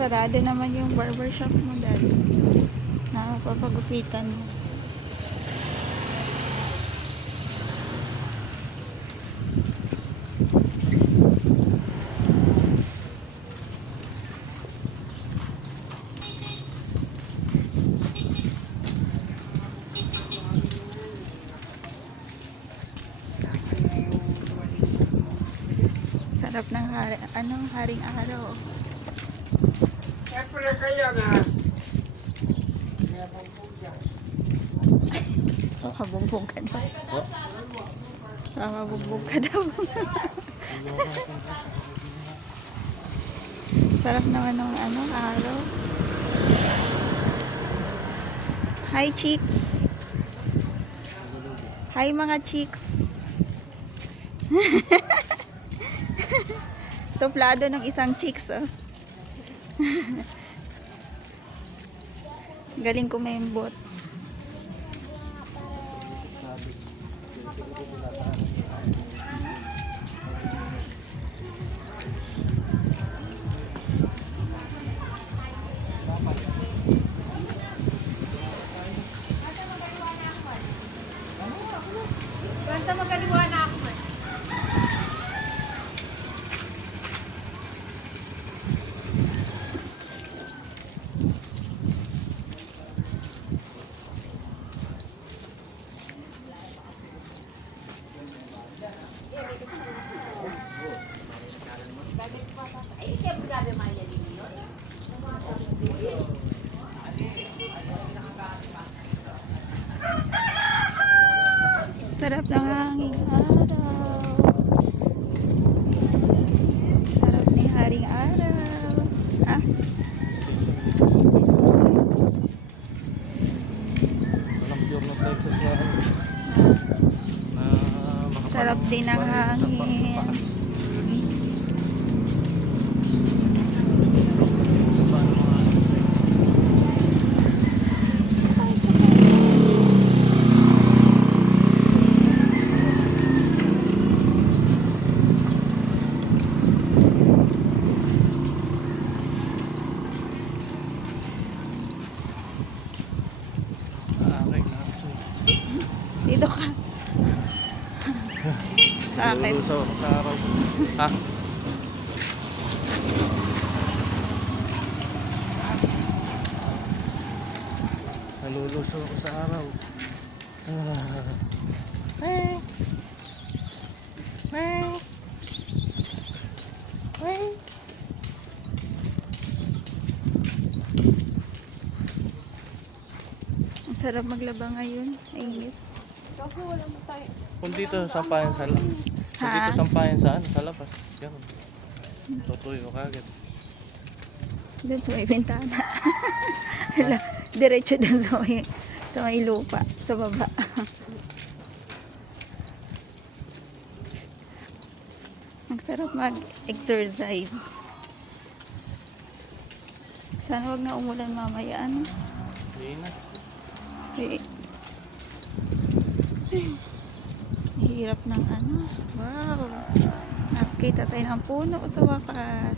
Sarado naman yung barbershop mo dahil na papagupitan mo. Sarap ng haring araw. Siyempre kaya na. Kabugbog ka daw. Kabugbog ka daw. Sarap naman ng araw. Hi chicks. Hi mga chicks. Suplado ng isang chicks, oh. Galing kumembot. Basta magaliwa na ako. Sarap ng hanging araw. Sarap ni haring araw. Ha? Sarap din ng hangin. Dito ka. Sa akin. Nalulusaw ako sa araw. Ha? Nalulusaw ako sa araw. Ang sarap maglaba ngayon. Init. Kaso wala mo tayo. Kung dito sampayan sa labas. Kung dito sampayan sa labas. Yan. Tutuyo kagad. Doon sa may bintana. Diretso doon sa may lupa. Sa baba. Ang sarap mag-exercise. Sana wag na umulan mamaya. Ano? Hindi na. Eh, hirap ng wow, nakita tayo ng puno sa wakas.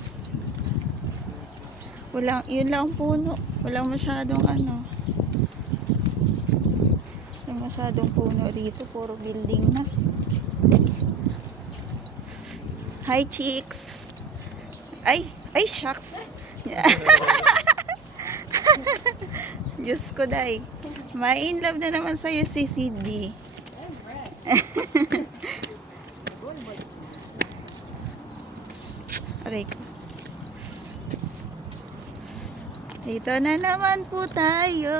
Yun lang ang puno, walang masyadong walang masyadong puno dito, puro building na. Hi chicks. Ay shucks. Diyos ko day, ma-in love na naman sa'yo si CD. Aray ko. Dito na naman po tayo.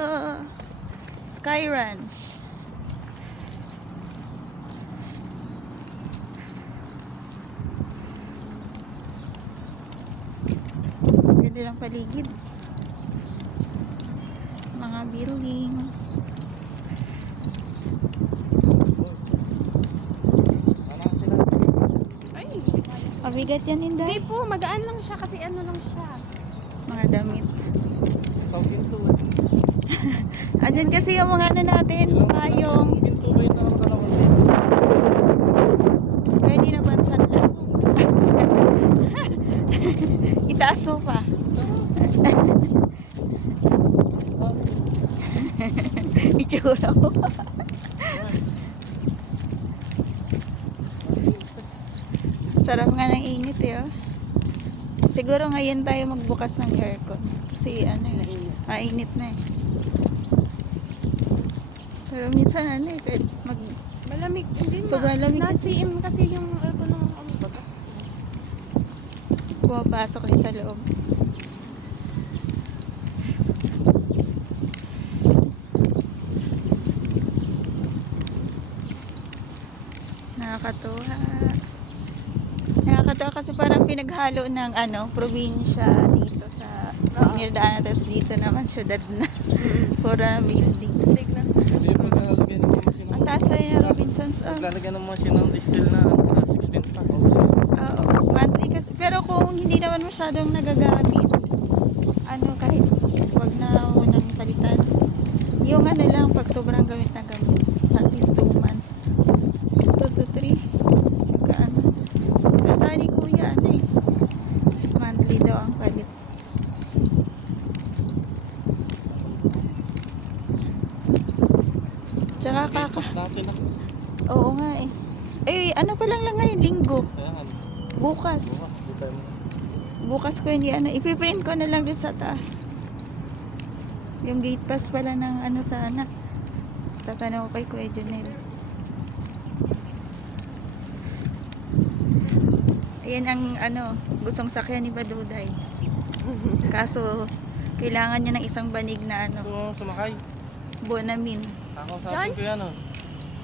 Sky Ranch. Ganda ng paligid. Mga building. Mabigat yan, Hindi Inday. po, magaan lang siya kasi ano lang siya. Mga damit. Tawag ginto eh. Andyan kasi yung mga ano natin, payong. Ginto ba yung nakakalaman? Pwede na bansan lang. Itaas mo pa. Itsura mo. Sarap nga ng init eh. Oh. Siguro ngayon tayo magbukas ng aircon. Kasi ano eh, mainit na eh. Pero minsan ano eh, kahit Malamig. Hindi Sobrang lamig kasi. Nasi-im kasi yung aircon ng ano ba? pumapasok din sa loob. Nakakatuwa. Nakakatuwa kasi parang pinaghalo ng ano, probinsya dito sa Mirdana, tapos dito naman syudad na. Pura buildings. Tignan. Hindi yung paglalagay ng mga machine. Ang taas pa rin ng Robinsons. Oh. Paglalagay ng machine ng diesel na 16 pa. Oo, monthly kasi. Pero kung hindi naman masyadong nagagamit, ano kahit wag na unang palitan. Yung ano lang, pag sobrang gamit na gamit, at least 2 months. 2 to 3. Magkaano. Pero sa ni kuya, ano eh, monthly daw ang palit. Tsaka Dati na. oo nga eh. Eh, ano pa lang ngayon, linggo. Ayan. Bukas. Bukas. Di tayo mo. Bukas ko hindi ano, ipiprint ko na lang dun sa taas. Yung gate pass pala ng ano sana. Tatanong ko kay Kuya Junel. Ayan ang ano, gustong sakyan ni Baduday. Kaso, kailangan niya ng isang banig na ano, So, sumakay. Bonamin. Ako sa akin ko yan oh.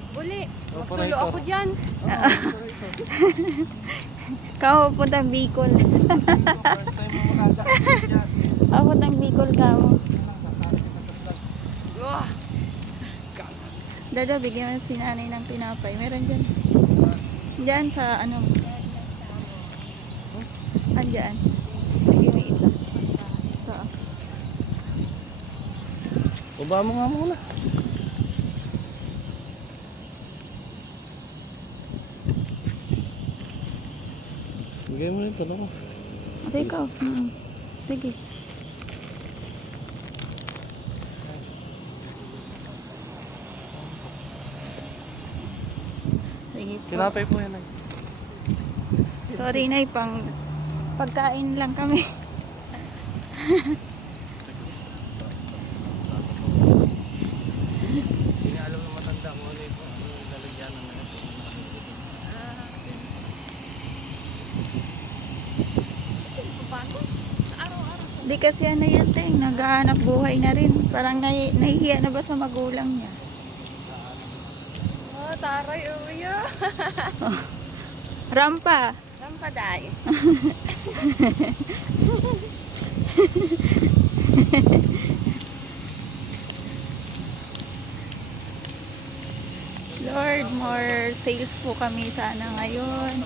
Buli. Operator. Magsulo ako dyan. Kamo puntang Bicol. First time mo makasakit dyan. Ako ng Bicol kamo. Dada, bigyan mo si nanay ng tinapay. Meron dyan. Dyan sa ano. Andyan. Bigyan mo isa. Ito. Baba mo nga muna. Bigay mo ito no. Ate ikaw. Sige. Sige po. Tinapay po yan ay. Sorry na pagkain lang kami. Hindi nga alam na matanda kung ano yung lalagyan ng mga Di kasi ano yan, Teng. Naghahanap buhay na rin. Parang nahihiya na ba sa magulang niya? Oh, taray, uya. Rampa. Rampaday. Lord, more sales po kami sana ngayon.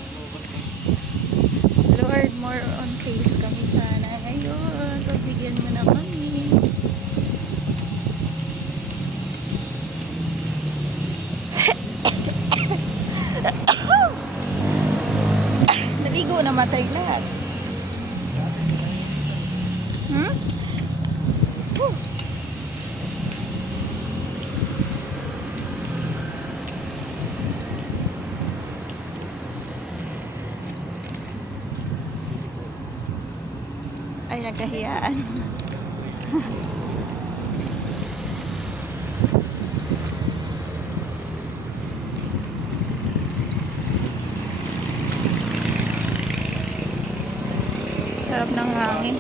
Lord, more on sales kami sana ngayon. Pagbigyan mo na kami. Naligo na matay lahat. Hmm? Ay, nagkahiyaan. Sarap ng hangin.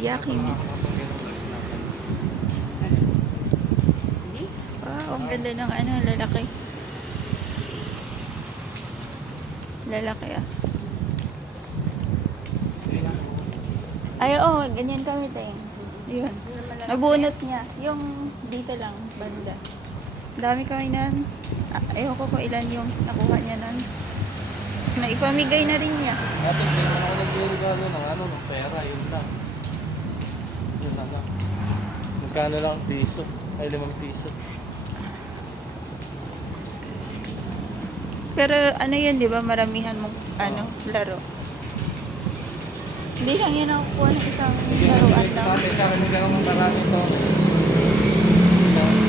Yaki mix. Wow, ang ganda ng ano, lalaki. Lalaki ah. Ay, oo, ganyan kami, Teng. Yun. Nabunot niya. Yung dito lang, banda. Dami kami nan. Ewan ko kung ilan yung nakuha niya nan. Naipamigay na rin niya. Dati hindi naman ako nag-regalo ng ano, ng pera, yun lang. Yun na lang. Magkano lang ang piso? Ay, 5 piso. Pero ano yun, di ba? Maramihan mong laro. Hindi lang yun nakukuha ng isang laruan lang. Dati sa akin yung gano'ng marami ito.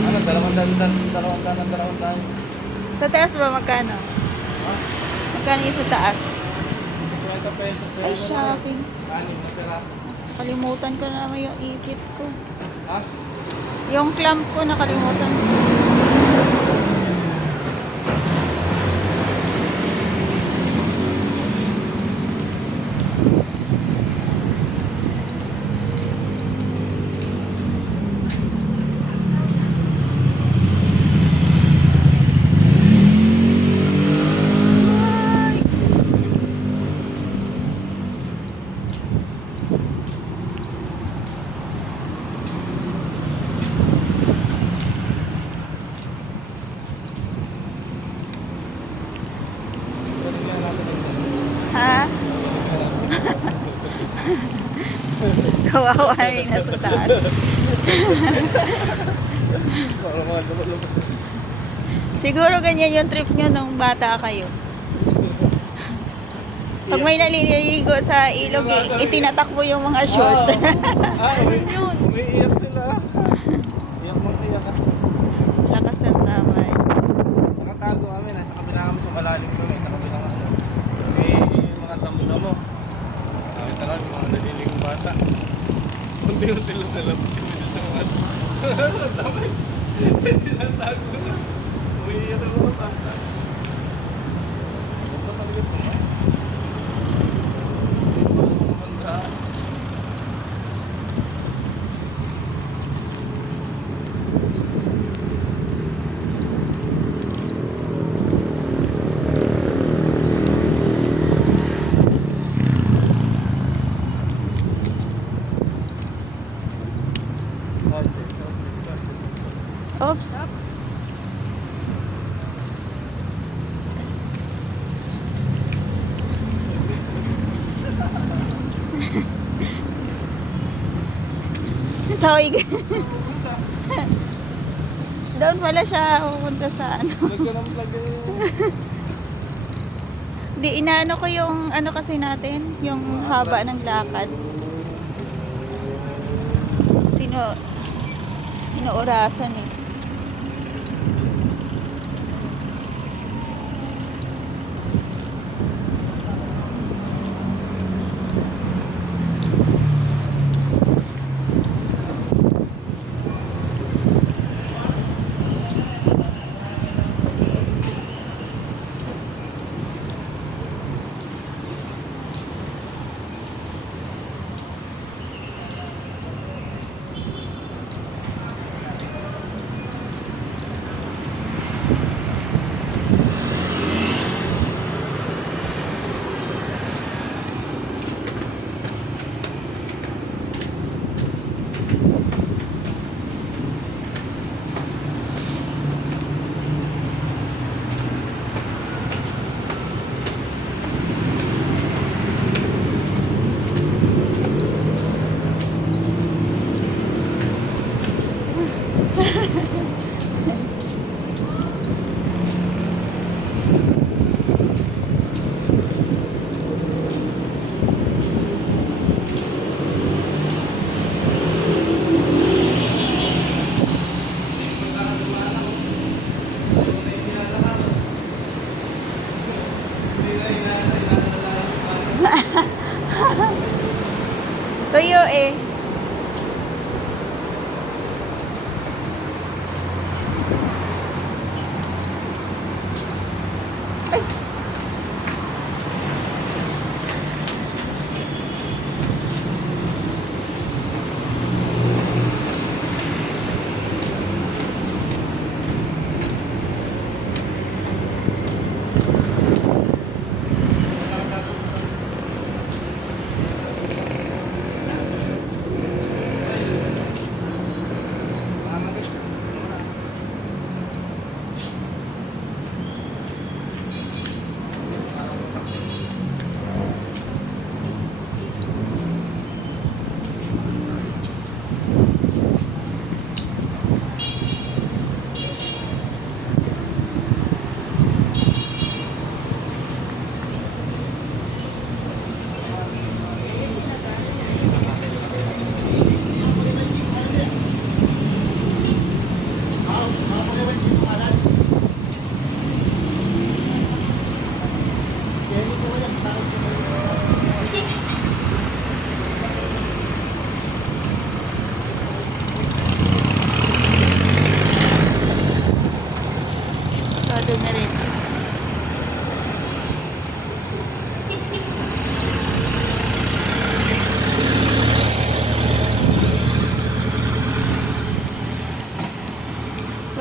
Ano, 200. Sa taas ba magkano? Ha? Magkano yung sa taas? 50 pesos. Ay, shopping. 6 na peraso. Kalimutan ko na naman yung ipit ko. Ha? Yung clamp ko, nakalimutan ko. Ha? Kawawa na yung nasa taas. Para mga lumalabas. Siguro ganyan yung trip nyo nung bata kayo. Pag may naliligo sa ilog, itinatakbo yung mga short. Ganun yun. Umiiyak sila. Iyak mo iyak ka. Lakas ng taman. Nakatago kami, nasa kabila kami sa malalim kami, sa kabila nga ano. May mga damo-damo. Nakita lang yung mga naliligong bata. Unti-unti lang nalapit kami dyan sa mga dami. Tinatago na. Umiiyak ang mga bata. Ito maliit mo. Oops. Tawig. Doon pala siya pupunta sa ano. Plug ka ng plug eh. Di inaano ko yung ano kasi natin, yung haba ng lakad. Sinoorasan eh.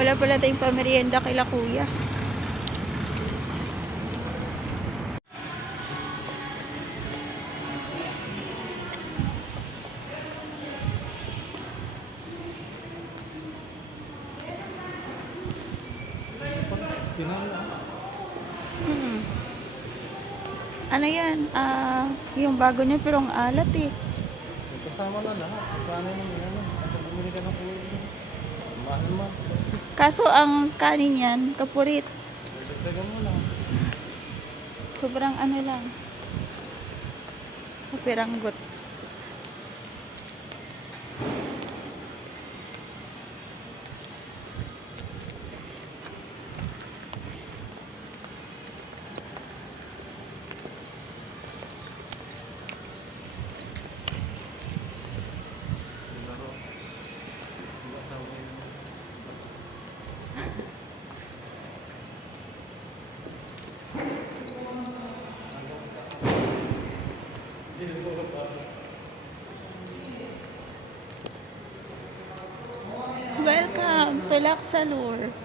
Wala pala tayong pamerienda kila kuya. Hmm. Ano yan? Yung bago niya pero ang alat eh. Kasama na lahat. Paano naman yan? Kasi bumili ka ng kuya. Mahal mo. Kaso ang kanin yan, kapurit. Dagdagan mo lang. Sobrang ano lang. Kapiranggot. Laro. Hindi asawa yun. Welcome to Laksalur.